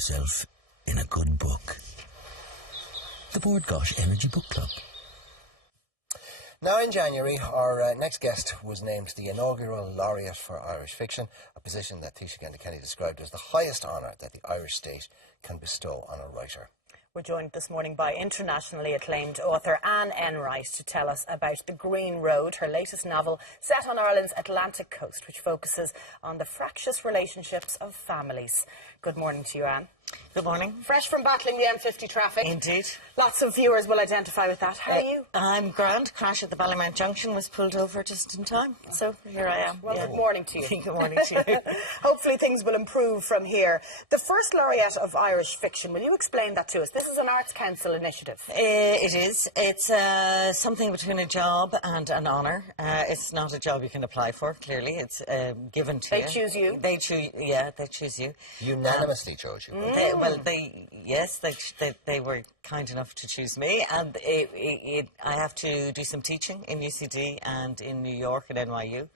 yourself in a good book. The Board Gosh Energy Book Club. Now in January, our next guest was named the inaugural laureate for Irish fiction, a position that Taoiseach Enda Kenny described as the highest honour that the Irish state can bestow on a writer. We're joined this morning by internationally acclaimed author Anne Enright to tell us about The Green Road, her latest novel set on Ireland's Atlantic coast, which focuses on the fractious relationships of families. Good morning to you, Anne. Good morning. Fresh from battling the M50 traffic. Indeed. Lots of viewers will identify with that. How are you? I'm grand. Crash at the Ballymount Junction, was pulled over just in time. So here I am. Well, good morning to you. Good morning to you. Hopefully things will improve from here. The first laureate of Irish fiction, will you explain that to us? This is an Arts Council initiative. It is. It's something between a job and an honour. It's not a job you can apply for, clearly. It's given to you. They choose you? They choose you. Unanimously chose you. They were kind enough to choose me, and I have to do some teaching in UCD and in New York at NYU,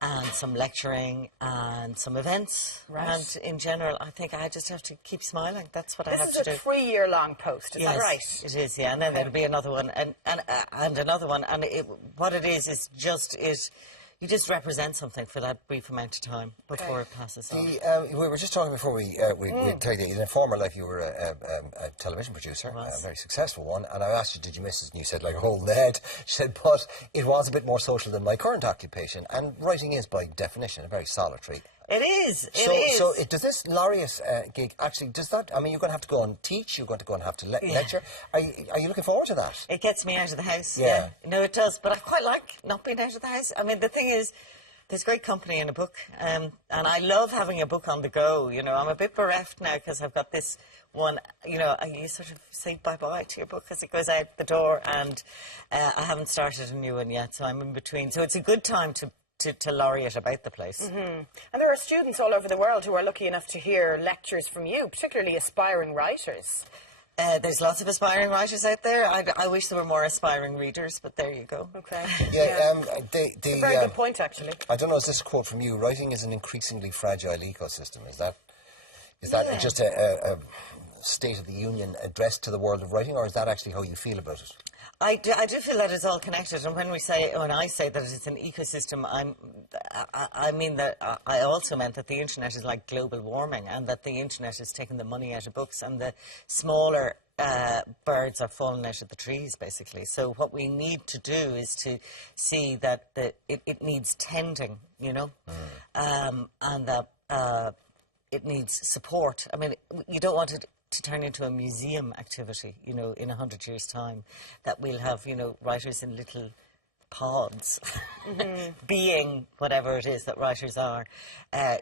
and some lecturing and some events. Right. And in general, I think I just have to keep smiling. That's what I have to do. This is a 3-year-long post, is that right? It is, yeah. And then there'll be another one, and another one. And what it is just you just represent something for that brief amount of time before it passes on. We were just talking before we tell you that in a former life you were a television producer, a very successful one, and I asked you, did you miss it? And you said, like, hold that. She said, but it was a bit more social than my current occupation, and writing is, by definition, a very solitary. It is. So does this laureate gig actually, does that, I mean, you're going to have to go and teach, you're going to go and have to lecture. Are you looking forward to that? It gets me out of the house, yeah. No, it does, but I quite like not being out of the house. I mean, the thing is, there's great company in a book, and I love having a book on the go, you know. I'm a bit bereft now because I've got this one, you know, you sort of say bye-bye to your book as it goes out the door, and I haven't started a new one yet, so I'm in between. So it's a good time to laureate about the place. Mm-hmm. And there are students all over the world who are lucky enough to hear lectures from you, particularly aspiring writers. There's lots of aspiring writers out there. I wish there were more aspiring readers, but there you go. Okay. Yeah, it's a very good point, actually. I don't know, is this a quote from you? Writing is an increasingly fragile ecosystem. Is that just a State of the Union addressed to the world of writing, or is that actually how you feel about it? I do feel that it's all connected, and when I say that it's an ecosystem, I mean that I also meant that the internet is like global warming, and that the internet is taking the money out of books, and the smaller birds are falling out of the trees, basically. So what we need to do is to see that it needs tending, you know, and that it needs support. I mean, you don't want it to turn into a museum activity, you know, in 100 years' time, that we'll have, you know, writers in little pods, being whatever it is that writers are.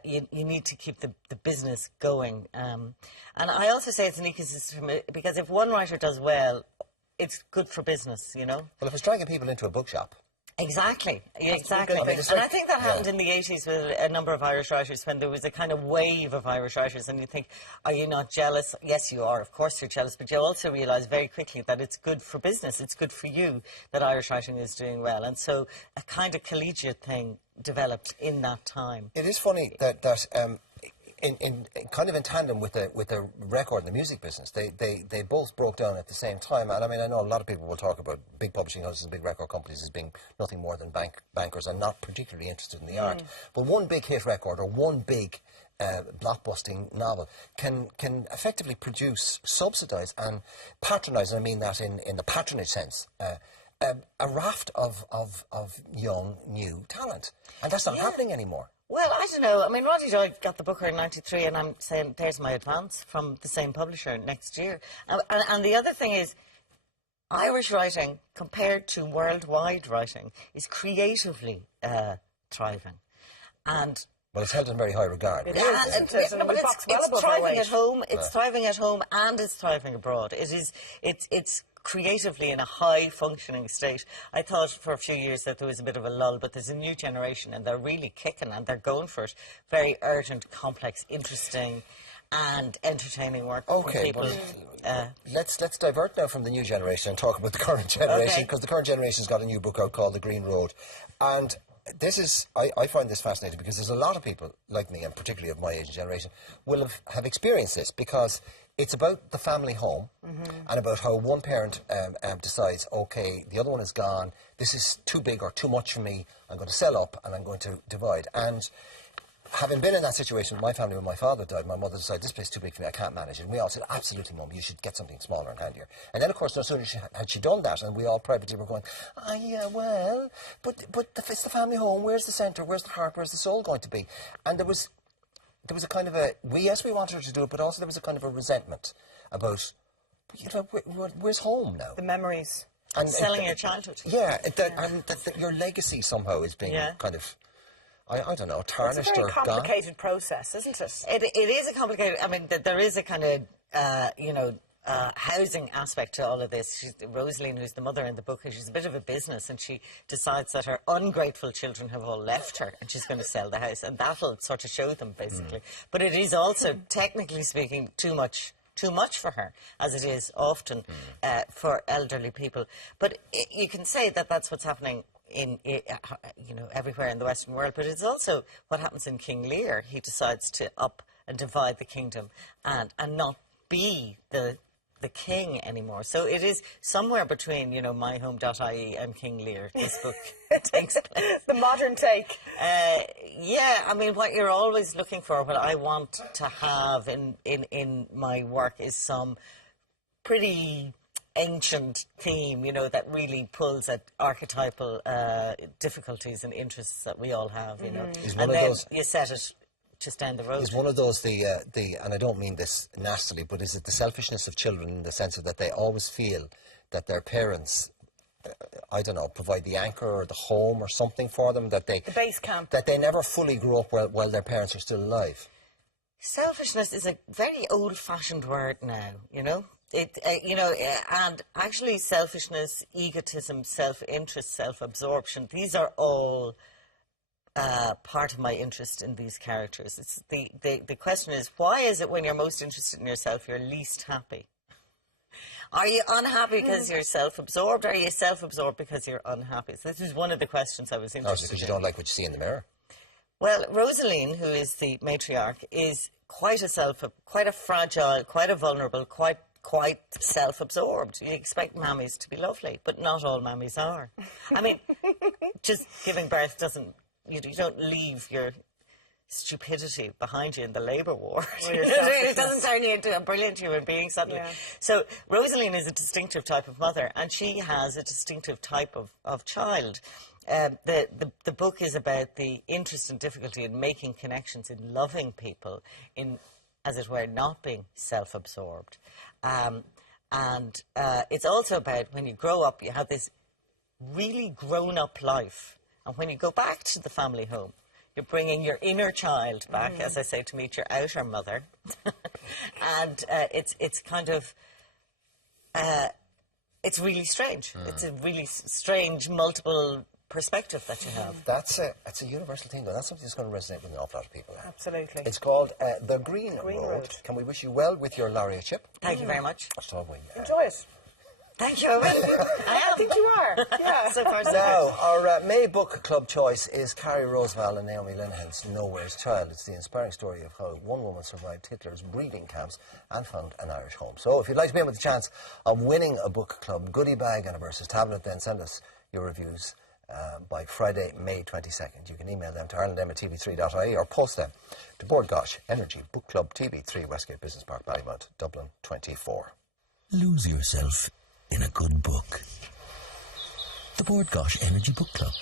You need to keep the business going. And I also say it's an ecosystem because if one writer does well, it's good for business, you know. Well, if it's dragging people into a bookshop. Exactly. I mean, and I think that happened in the 80s with a number of Irish writers, when there was a kind of wave of Irish writers, and you think, are you not jealous? Yes, you are. Of course you're jealous, but you also realise very quickly that it's good for business. It's good for you that Irish writing is doing well. And so a kind of collegiate thing developed in that time. It is funny that in kind of in tandem with the record and the music business, they both broke down at the same time. And I mean, I know a lot of people will talk about big publishing houses and big record companies as being nothing more than bankers and not particularly interested in the art. But one big hit record or one big blockbusting novel can effectively produce, subsidise and patronise, and I mean that in the patronage sense, a raft of young, new talent. And that's not happening anymore. Well, I don't know. I mean, Roddy Doyle got the Booker in '93, and I'm saying there's my advance from the same publisher next year. And the other thing is, Irish writing, compared to worldwide writing, is creatively thriving. And well, it's held in very high regard. It is, isn't it? And it's thriving at home. It's thriving at home, and it's thriving abroad. It's creatively in a high-functioning state. I thought for a few years that there was a bit of a lull, but there's a new generation, and they're really kicking, and they're going for it. Very urgent, complex, interesting, and entertaining work. Okay, for people. Let's divert now from the new generation and talk about the current generation, because the current generation's got a new book out called The Green Road, and this is, I find this fascinating because there's a lot of people like me, and particularly of my age and generation, will have experienced this, because it's about the family home and about how one parent decides, okay, the other one is gone, this is too big or too much for me, I'm going to sell up and I'm going to divide. And having been in that situation with my family when my father died, my mother decided, this place is too big for me, I can't manage it. And we all said, absolutely, Mum, you should get something smaller and handier. And then, of course, no sooner had she done that, and we all privately were going, yeah, well, but it's the family home, where's the centre, where's the heart, where's the soul going to be? And there was a kind of a, yes, we wanted her to do it, but also there was a kind of a resentment about, where's home now? The memories. And selling your childhood. Yeah, and that your legacy somehow is being kind of, I don't know, tarnished or gone. It's a very complicated process, isn't it? It is a complicated, I mean, there is a kind of, housing aspect to all of this. Rosaline, who's the mother in the book, she's a bit of a business, and she decides that her ungrateful children have all left her and she's going to sell the house, and that'll sort of show them, basically. But it is also, technically speaking, too much for her, as it is often for elderly people. But you can say that that's what's happening in everywhere in the Western world, but it's also what happens in King Lear. He decides to up and divide the kingdom and not be the king anymore. So it is somewhere between, myhome.ie and King Lear, this book takes place. The modern take. Yeah, I mean, what you're always looking for, what I want to have in my work is some pretty ancient theme, that really pulls at archetypal difficulties and interests that we all have, And then you set it just down the road. Is one of those and I don't mean this nastily, but is it the selfishness of children in the sense of that they always feel that their parents, provide the anchor or the home or something for them, that the base camp, that they never fully grow up while their parents are still alive? Selfishness is a very old-fashioned word now, and actually selfishness, egotism, self-interest, self-absorption, these are all part of my interest in these characters. It's the question is, why is it when you're most interested in yourself, you're least happy? Are you unhappy because you're self-absorbed? Or are you self-absorbed because you're unhappy? So this is one of the questions I was interested in. Because you don't like what you see in the mirror? Well, Rosaline, who is the matriarch, is quite a fragile, quite a vulnerable, quite self-absorbed. You expect mammies to be lovely, but not all mammies are. I mean, just giving birth doesn't, you don't leave your stupidity behind you in the labour ward. It doesn't turn you into a brilliant human being suddenly. Yeah. So Rosaline is a distinctive type of mother, and she has a distinctive type of child. The book is about the interest and difficulty in making connections, in loving people, in, as it were, not being self-absorbed. And it's also about when you grow up, you have this really grown-up life. And when you go back to the family home, you're bringing your inner child back, as I say, to meet your outer mother. And it's kind of... it's really strange. It's a really strange, multiple perspective that you have. That's a universal thing, though. That's something that's going to resonate with an awful lot of people. Absolutely. It's called The Green Road. Can we wish you well with your laureateship? Thank you very much. Enjoy it. Thank you. I think you are. Yeah. So far, so now, our May Book Club choice is Carrie Roosevelt and Naomi Linehan's Nowhere's Child. It's the inspiring story of how one woman survived Hitler's breeding camps and found an Irish home. So if you'd like to be in with the chance of winning a book club goodie bag and a Versus tablet, then send us your reviews by Friday, May 22nd. You can email them to irelandm@tv3.ie or post them to Board Gosh Energy Book Club TV3 Westgate Business Park, Ballymount, Dublin 24. Lose yourself in a good book. The Board Gosh Energy Book Club.